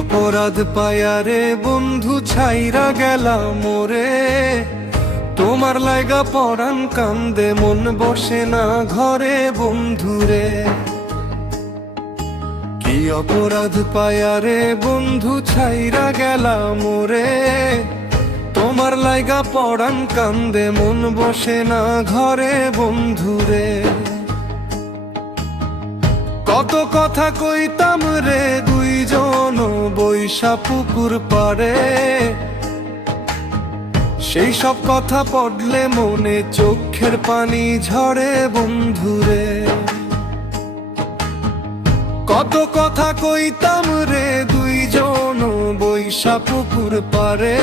অপরাধ পায়ারে বন্ধু, ছাইরা গেলাম মোরে তোমার লাইগা পরাণ কান্দে, মন বসে না ঘরে বন্ধুরে কি অপরাধ পায়ারে বন্ধু, ছাইরা গেলাম মোরে তোমার লাইগা পরাণ কান্দে, মন বসে না ঘরে বন্ধুরে কত কথা কইতাম রে বৈশা পুকুর পারে সেই সব কথা পড়লে মনে চোখের পানি ঝরে বন্ধুরে। কত কথা কইতাম রে দুইজন বৈশা পুকুর পারে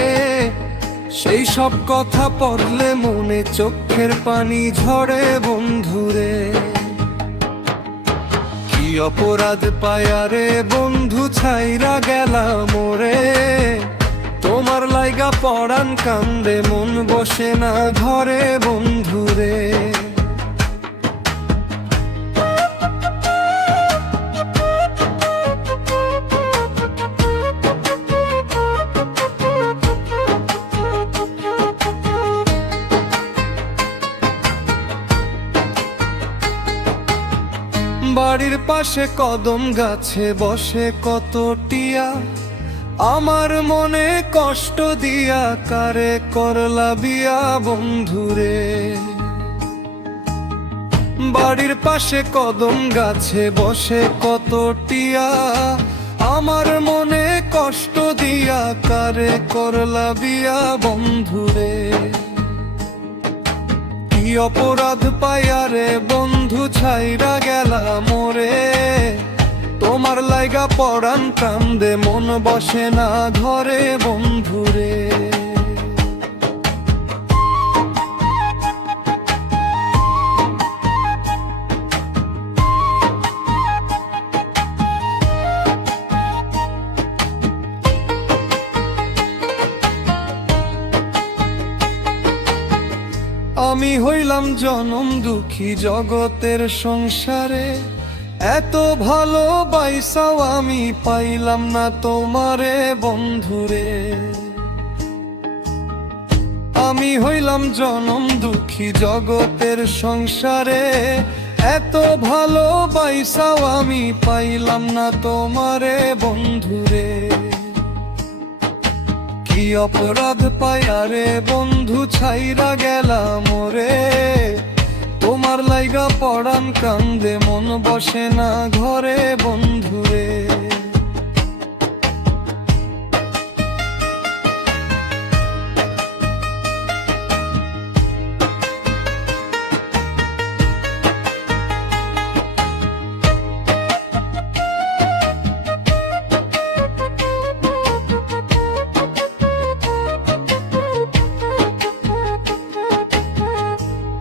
সেই সব কথা পড়লে মনে চোখের পানি ঝরে বন্ধুরে। অপরাধ পায়ারে বন্ধু ছাইরা গেলাম মোরে। তোমার লাইগা পড়ান কান্দে, মন বসে না ঘরে বন্ধুরে। বাড়ির পাশে কদম গাছে বসে কত টিয়া। আমার মনে কষ্ট দিয়া কারে করলা বিয়া বন্ধুরে। বাড়ির পাশে কদম গাছে বসে কত টিয়া। আমার মনে কষ্ট দিয়া কারে করলা বিয়া বন্ধুরে। কি অপরাধ পাইয়ারে বন্ধু ছাইরা গেলা মোরে। তোমার লাইগা পড়ান কান্দে মন বসে না ঘরে বন্ধুরে। আমি হইলাম জনম দুঃখী জগতের সংসারে। এত ভালো বাইসাও আমি পাইলাম না তোমারে বন্ধুরে। আমি হইলাম জনম দুঃখী জগতের সংসারে। এত ভালো বাইসাও আমি পাইলাম না তোমারে বন্ধুরে। অপরাধ পায়ারে বন্ধু, ছাইরা গেলাম রে তোমার লাইগা পড়ান কান্দে, মন বসে না ঘরে বন্ধুরে।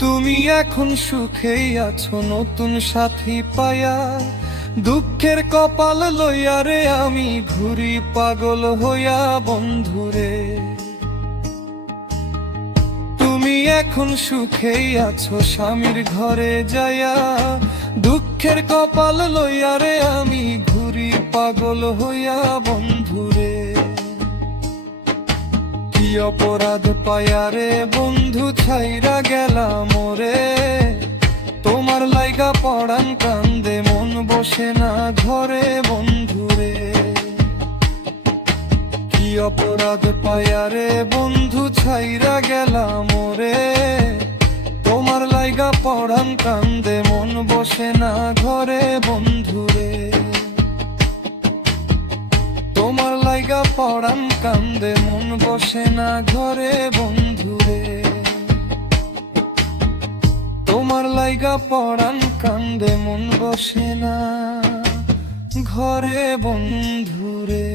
তুমি এখন সুখেই আছো, নতুন সাথী পায়া। দুঃখের কপাল লইয়া রে, আমি ঘুরি পাগল হইয়া বন্ধুরে তুমি এখন সুখেই আছো, স্বামীর ঘরে যায়া দুঃখের কপাল লইয়া রে, আমি ঘুরি পাগল হইয়া বন্ধুরে কি অপরাধ পায়ারে বন্ধু ছাইরা গেলাম মোরে তোমার লাইগা পড়ান কান্দে, মন বসে না ঘরে বন্ধুরে কি অপরাধ পায়ারে বন্ধু ছাইরা গেলাম মোরে তোমার লাইগা পড়ান কান্দে, মন বসে না ঘরে বন্ধুরে লাইগা পড়ান কান্দে, মন বসে না ঘরে বন্ধুরে। তোমার লাইগা পড়ান কান্দে, মন বসে না ঘরে বন্ধুরে।